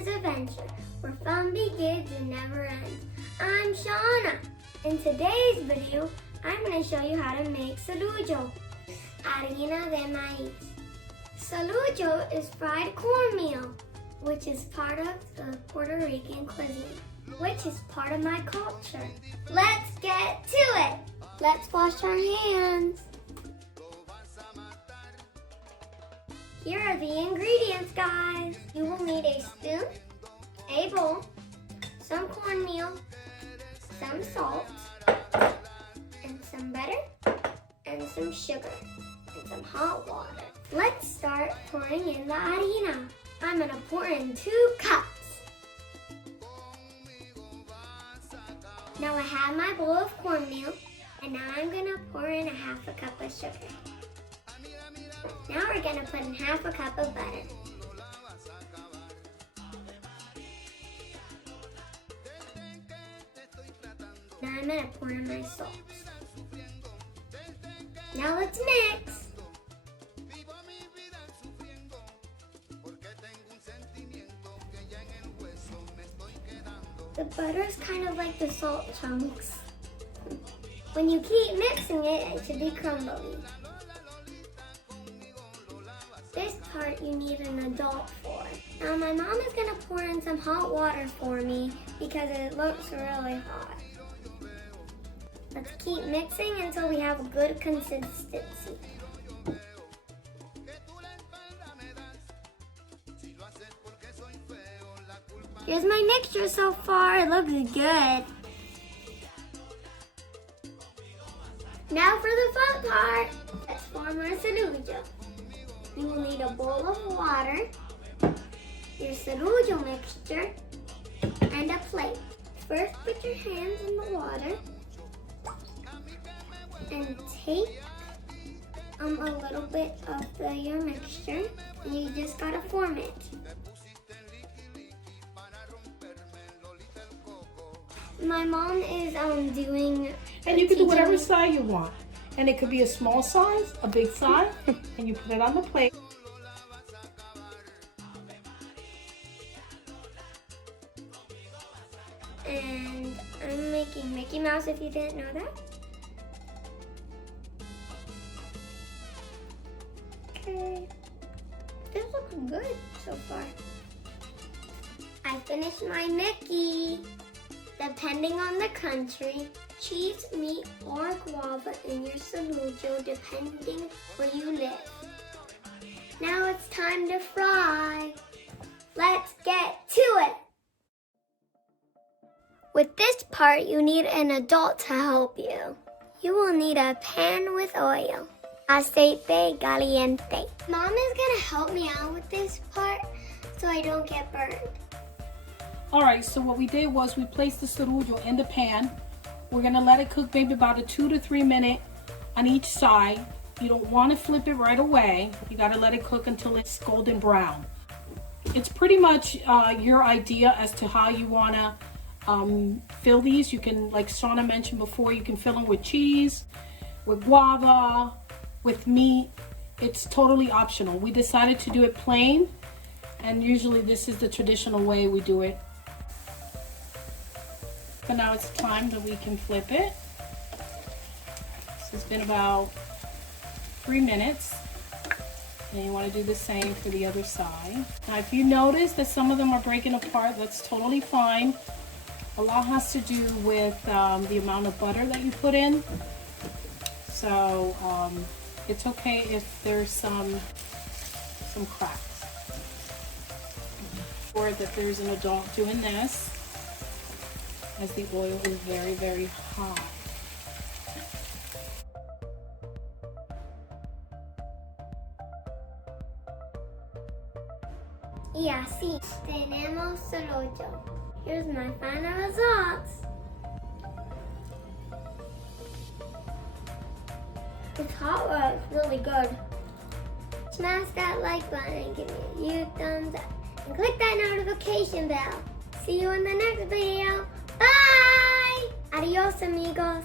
Seana'S adventure, where fun begins and never ends. I'm Sean'a. In today's video, I'm going to show you how to make salujo, harina de maíz. Salujo is fried cornmeal, which is part of the Puerto Rican cuisine, which is part of my culture. Let's get to it. Let's wash our hands. Here are the ingredients, guys. You will need a spoon, a bowl, some cornmeal, some salt, and some butter, and some sugar, and some hot water. Let's start pouring in the harina. I'm gonna pour in 2 cups. Now I have my bowl of cornmeal, and now I'm gonna pour in a 1/2 cup of sugar. Now we're gonna put in 1/2 cup of butter. Now I'm gonna pour in my salt. Now let's mix. The butter is kind of like the salt chunks. When you keep mixing it, it should be crumbly. This part you need an adult for. Now my mom is gonna pour in some hot water for me because it looks really hot. Let's keep mixing until we have a good consistency. Here's my mixture so far, it looks good. Now for the fun part, let's form our salujo. You will need a bowl of water, your salujo mixture, and a plate. First, put your hands in the water and take a little bit of your mixture, and you just gotta form it. My mom is doing. And you can do whatever size you want. And it could be a small size, a big size, and you put it on the plate. And I'm making Mickey Mouse, if you didn't know that. Okay. This looks good so far. I finished my Mickey. Depending on the country, cheese, meat, or guava in your salujo, depending where you live. Now it's time to fry. Let's get to it. With this part, you need an adult to help you. You will need a pan with oil. Aceite caliente. Mom is gonna help me out with this part so I don't get burned. Alright, so what we did was we placed the salujo in the pan. We're going to let it cook maybe about a 2 to 3 minute on each side. You don't want to flip it right away. You got to let it cook until it's golden brown. It's pretty much your idea as to how you want to fill these. You can, like Sean'a mentioned before, you can fill them with cheese, with guava, with meat. It's totally optional. We decided to do it plain, and usually this is the traditional way we do it. So now it's time that we can flip it. This has been about 3 minutes. And you want to do the same for the other side. Now if you notice that some of them are breaking apart, that's totally fine. A lot has to do with the amount of butter that you put in. So it's okay if there's some cracks. Or that there's an adult doing this, as the oil is very, very hot. Y así tenemos salujo. Here's my final results. It's hot, but it's really good. Smash that like button and give me a huge thumbs up. And click that notification bell. See you in the next video. Bye! Adios, amigos.